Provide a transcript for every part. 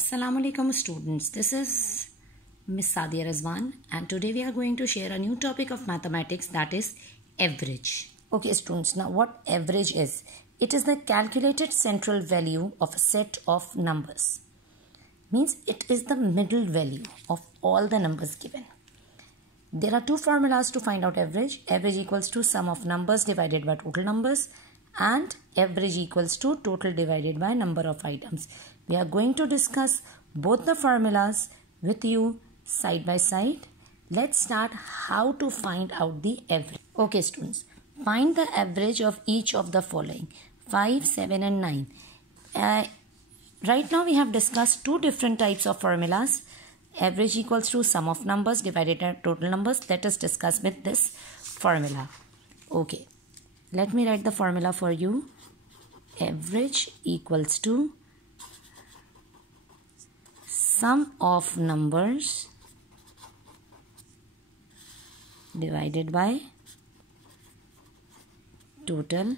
Assalamualaikum students, this is Miss Sadia Razwan and today we are going to share a new topic of mathematics, that is average. Okay students, now what average is? It is the calculated central value of a set of numbers. Means it is the middle value of all the numbers given. There are two formulas to find out average. Average equals to sum of numbers divided by total numbers, and average equals to total divided by number of items. We are going to discuss both the formulas with you side by side. Let's start how to find out the average. Okay students, find the average of each of the following: 5, 7 and 9. Right now we have discussed two different types of formulas. Average equals to sum of numbers divided by total numbers. Let us discuss with this formula. Okay, let me write the formula for you. Average equals to sum of numbers divided by total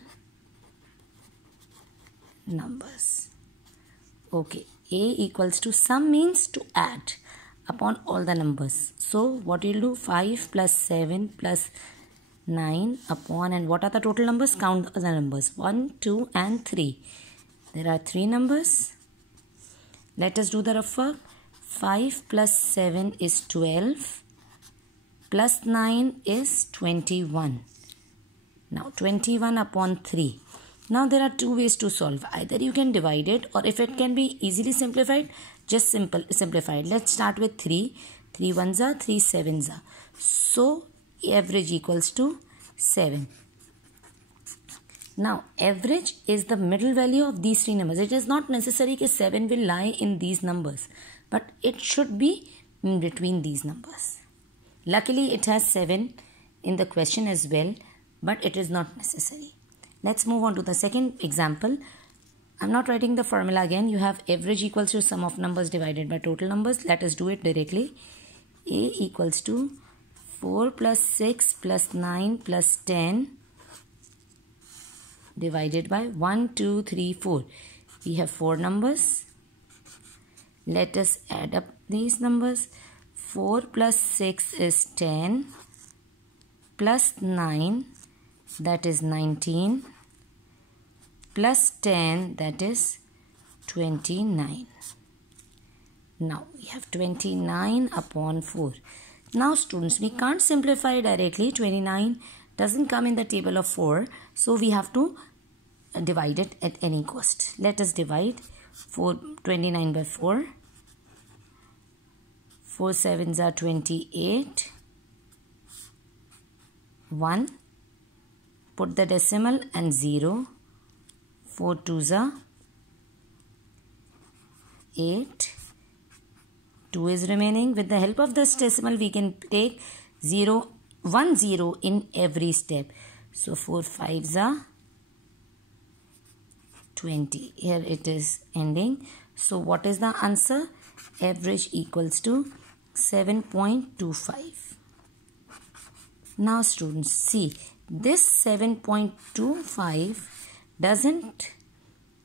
numbers. Okay, A equals to sum means to add upon all the numbers. So what you'll do, 5 plus 7 plus 9 upon, and what are the total numbers? Count the numbers, 1, 2 and 3. There are 3 numbers. Let us do the rough work. 5 plus 7 is 12 plus 9 is 21. Now 21 upon 3. Now there are two ways to solve. Either you can divide it, or if it can be easily simplified, just simplify it. Let's start with 3. 3 ones are 3 sevens are. So average equals to 7. Now average is the middle value of these three numbers. It is not necessary that 7 will lie in these numbers, but it should be in between these numbers. Luckily it has 7 in the question as well, but it is not necessary. Let's move on to the second example. I'm not writing the formula again. You have average equals to sum of numbers divided by total numbers. Let us do it directly. A equals to 4 plus 6 plus 9 plus 10 divided by 1, 2, 3, 4. We have 4 numbers. Let us add up these numbers. 4 plus 6 is 10 plus 9, that is 19, plus 10, that is 29. Now we have 29 upon 4. Now students, we can't simplify directly. 29 doesn't come in the table of 4, so we have to divide it at any cost. Let us divide 29 by 4. 4 sevens are 28. 1. Put the decimal and 0. 4 twos are 8. 2 is remaining. With the help of this decimal, we can take 1 0 in every step. So 4 fives are 20. Here it is ending. So what is the answer? Average equals to 7.25. Now students, see, this 7.25 doesn't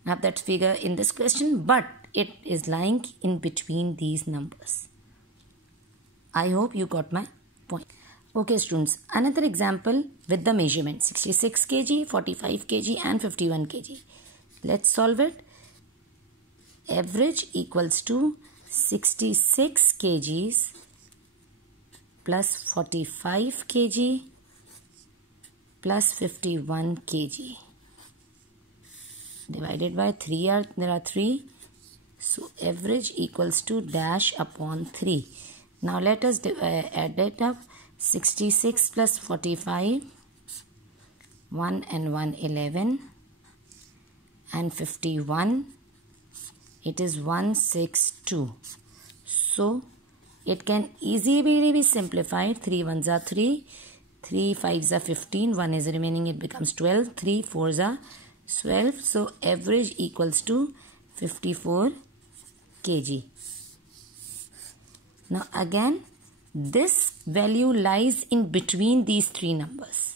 have that figure in this question, but it is lying in between these numbers. I hope you got my point. Okay students, another example with the measurement: 66 kg, 45 kg and 51 kg. Let's solve it. Average equals to 66 kgs plus 45 kg plus 51 kg divided by 3. There are 3. So average equals to dash upon 3. Now let us add it up. 66 plus 45, 1 and 1 11, and 51, it is 162. So it can easily be simplified. 3 ones are 3, 3 fives are 15, 1 is remaining, it becomes 12, 3 fours are 12. So average equals to 54 kg. Now again, this value lies in between these three numbers.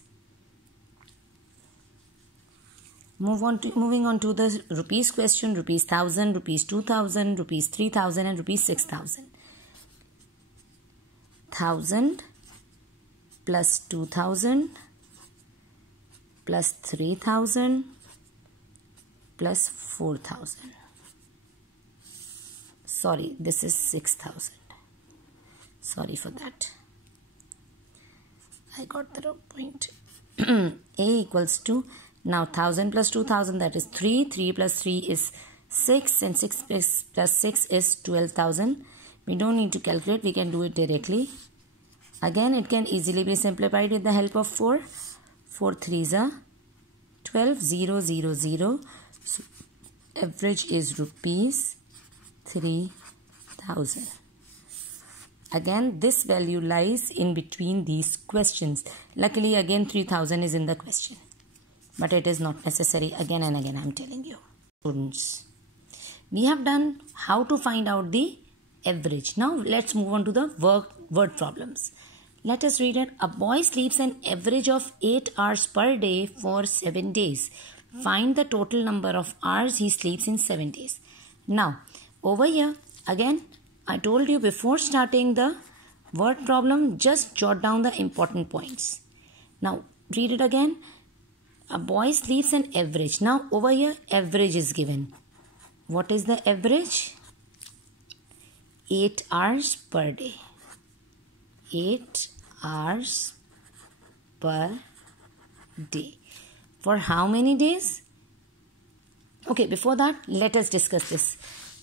Moving on to the rupees question. Rupees 1000, rupees 2000, rupees 3000 and rupees 6000. 1000 plus 2000 plus 3000 plus 4000. Sorry, this is 6000. Sorry for that. I got the wrong point. A equals to, now 1000 plus 2000, that is 3. 3 plus 3 is 6 and 6 plus 6 is 12,000. We don't need to calculate, we can do it directly. Again, it can easily be simplified with the help of 4. 4 3s are 12, 0, 0, 0. So, average is rupees 3,000. Again, this value lies in between these questions. Luckily, again 3,000 is in the question. But it is not necessary. Again and again I am telling you. Students, we have done how to find out the average. Now let's move on to the word problems. Let us read it. A boy sleeps an average of 8 hours per day for 7 days. Find the total number of hours he sleeps in 7 days. Now, over here, again, I told you before starting the word problem, just jot down the important points. Now, read it again. A boy sleeps an average. Now, over here, average is given. What is the average? 8 hours per day. 8 hours per day. For how many days? Okay, before that, let us discuss this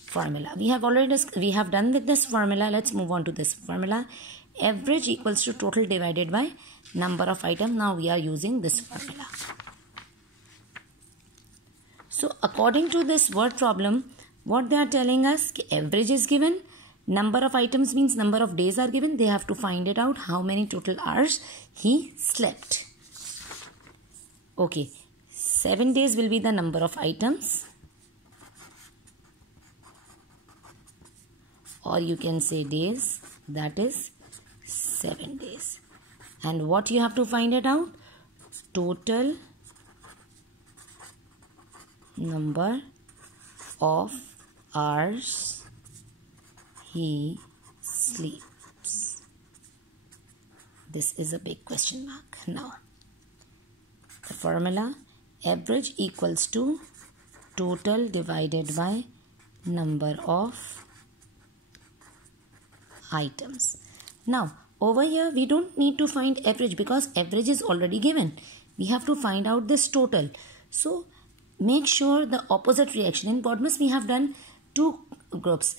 formula. We have done with this formula. Let's move on to this formula. Average equals to total divided by number of items. Now we are using this formula. So according to this word problem, what they are telling us, average is given. Number of items means number of days are given. They have to find it out how many total hours he slept. Okay, 7 days will be the number of items. Or you can say days, that is 7 days. And what you have to find it out? Total number of hours he sleeps. This is a big question mark. Now, the formula, average equals to total divided by number of items. Now, over here we don't need to find average because average is already given. We have to find out this total. So, make sure the opposite reaction. In BODMAS we have done two groups.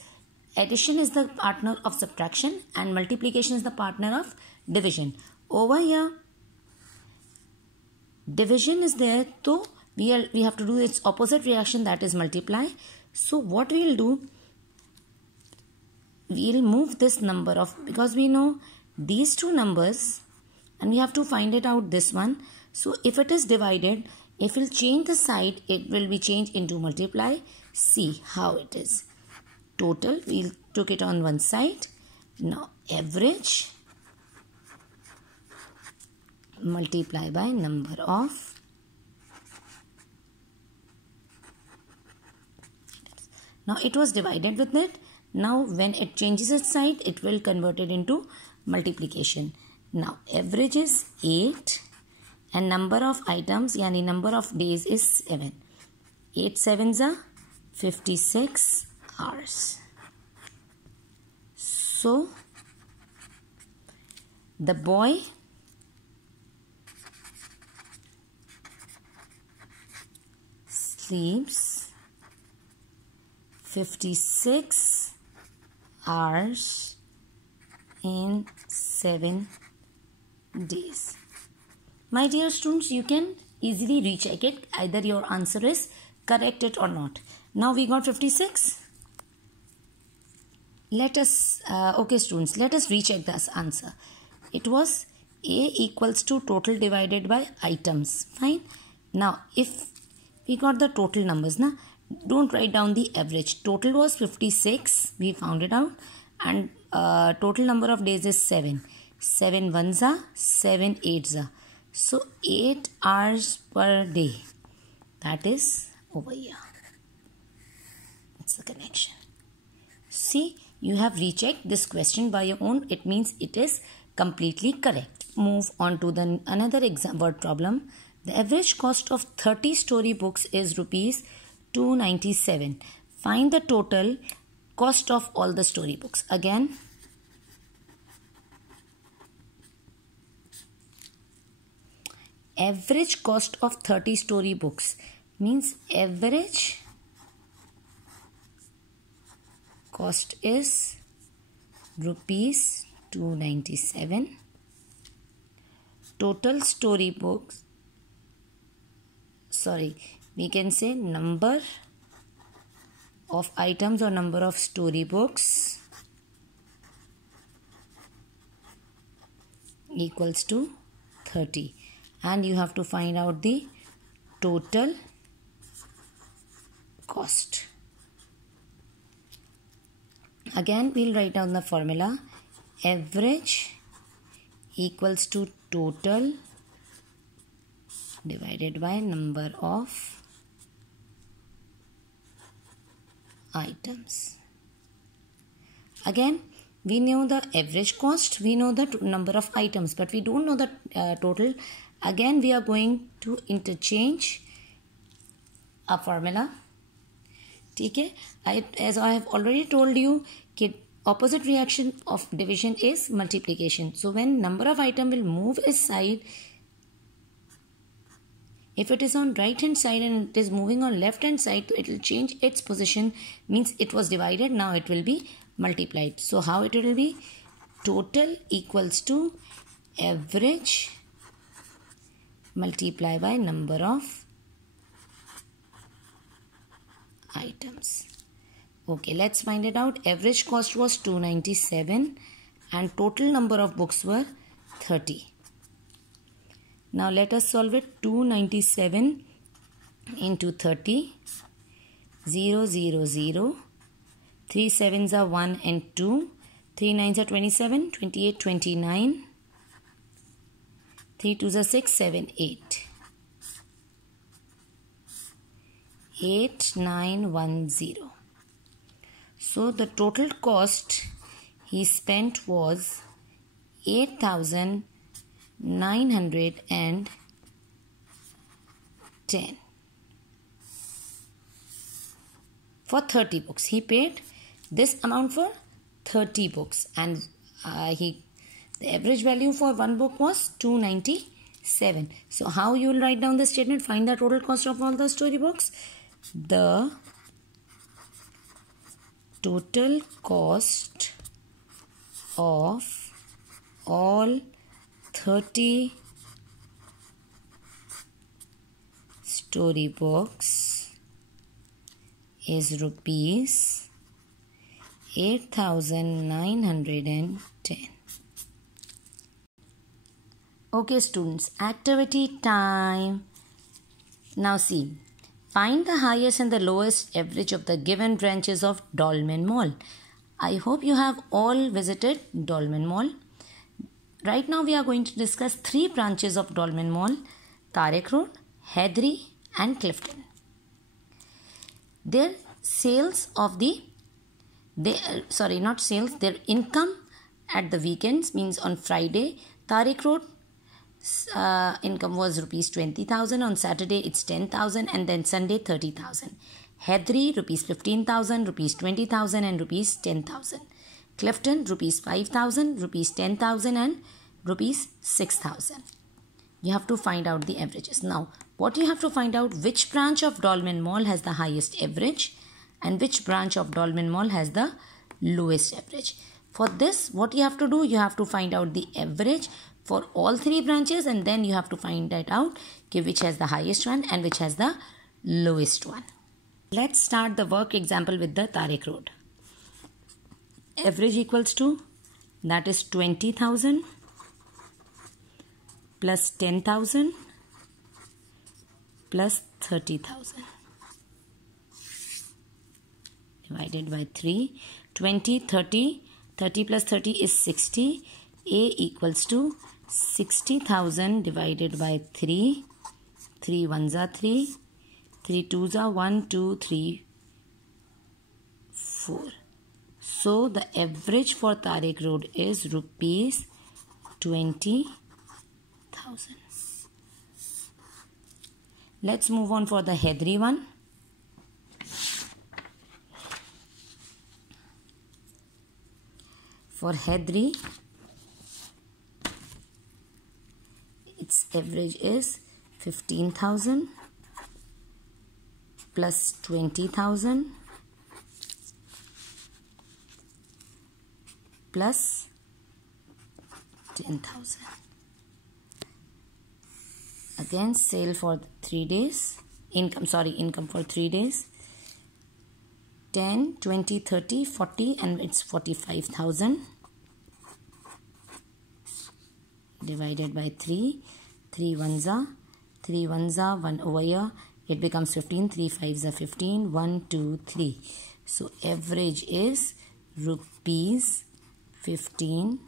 Addition is the partner of subtraction and multiplication is the partner of division. Over here, division is there, so we have to do its opposite reaction, that is multiply. So what we will do, we will move this number of, because we know these two numbers and we have to find it out this one. So if it is divided, if we'll change the side, it will be changed into multiply. See how it is. Total, we'll took it on one side. Now average multiply by number of. Now it was divided with it. Now when it changes its side, it will convert it into multiplication. Now average is 8 and number of items, yani number of days is 7. 8 sevens are 56 hours. So the boy sleeps 56 hours in 7 days. My dear students, you can easily recheck it. Either your answer is correct it or not. Now we got 56. Okay students, let us recheck this answer. It was A equals to total divided by items. Fine. Now if we got the total numbers, na, don't write down the average. Total was 56. We found it out. And total number of days is 7. 7 ones are, 7 eights are. So 8 hours per day. that is over here. It's the connection. See, you have rechecked this question by your own. It means it is completely correct. Move on to the another exam word problem. The average cost of 30 story books is rupees 297. Find the total cost of all the story books. Again, average cost of 30 story books means average cost is rupees 297. Total story books, we can say number of items or number of story books equals to 30, and you have to find out the total cost. Again, we'll write down the formula. Average equals to total divided by number of items. Again, we know the average cost, we know the number of items, but we don't know the total. Again, we are going to interchange a formula. Okay, as I have already told you, opposite reaction of division is multiplication. So when number of item will move its side, if it is on right hand side and it is moving on left hand side, it will change its position, means it was divided, now it will be multiplied. So how it will be? Total equals to average multiply by number of items. Okay, let's find it out. Average cost was 297 and total number of books were 30. Now let us solve it. 297 into 30. 0, 0, 0. 3 sevens are 1 and 2. 3 nines are 27. 28, 29. 3 twos are 6, 7, 8. 8910. So the total cost he spent was 8,910 for 30 books. He paid this amount for 30 books, and the average value for one book was 297. So how you will write down the statement? Find the total cost of all the story books. The total cost of all 30 story books is rupees 8,910. Okay students, activity time. Now see, find the highest and the lowest average of the given branches of Dolmen Mall. I hope you have all visited Dolmen Mall. Right now we are going to discuss 3 branches of Dolmen Mall: Tariq Road, Headri and Clifton. Their income at the weekends, means on Friday, Tariq Road income was rupees 20,000, on Saturday it's 10,000, and then Sunday 30,000. Headri rupees 15,000, rupees 20,000 and rupees 10,000. Clifton rupees 5,000, rupees 10,000 and rupees 6,000. You have to find out the averages. Now what you have to find out, which branch of Dolmen Mall has the highest average and which branch of Dolmen Mall has the lowest average. For this, what you have to do, you have to find out the average for all 3 branches, and then you have to find that out which has the highest one and which has the lowest one. Let's start the work example with the Tariq Road. Average equals to, that is 20,000 plus 10,000 plus 30,000 divided by 3. 20, 30, 30 plus 30 is 60. A equals to 60,000 divided by 3. 3 ones are 3. 3 twos are 1, 2, 3, 4. So the average for Tariq Road is rupees 20,000. Let's move on for the Hedri one. For Hedri, its average is 15,000 plus 20,000 plus 10,000. Again, sale for 3 days. Income for 3 days. 10, 20, 30, 40, and it's 45,000. Divided by 3. 3 ones are 1 over here. It becomes 15. 3 fives are 15. 1, 2, 3. So average is rupees 15.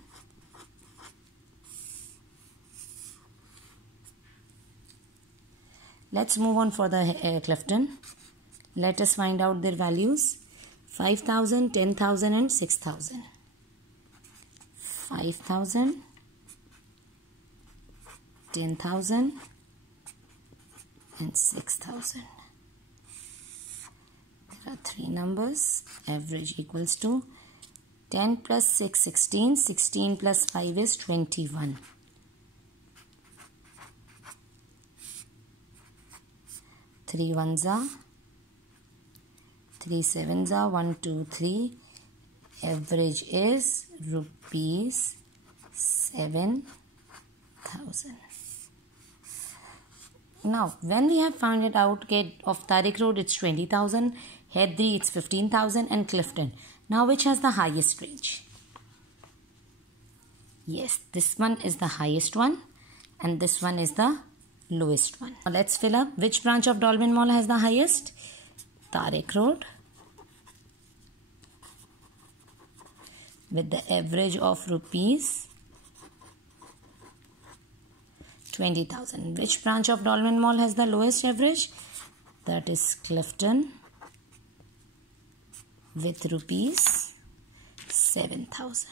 Let's move on for the Clifton. Let us find out their values. 5,000, 10,000 and 6,000. 5,000, 10,000 and 6,000. There are 3 numbers. Average equals to 10 plus 6, 16. 16 plus 5 is 21. 3 ones are 3 sevens are 1, 2, 3. Average is rupees 7,000. Now, when we have found it out, of Tariq Road it's 20,000, Hedri it's 15,000, and Clifton. Now, which has the highest range? Yes, this one is the highest one, and this one is the lowest one. Now, let's fill up. Which branch of Dolmen Mall has the highest? Tariq Road, with the average of rupees 20,000. Which branch of Dolmen Mall has the lowest average? That is Clifton, with rupees 7,000.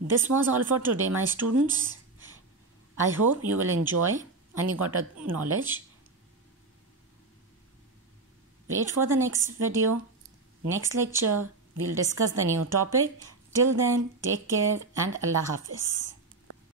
This was all for today, my students. I hope you will enjoy and you got a knowledge. Wait for the next video, next lecture. We'll discuss the new topic. Till then, take care and Allah Hafiz.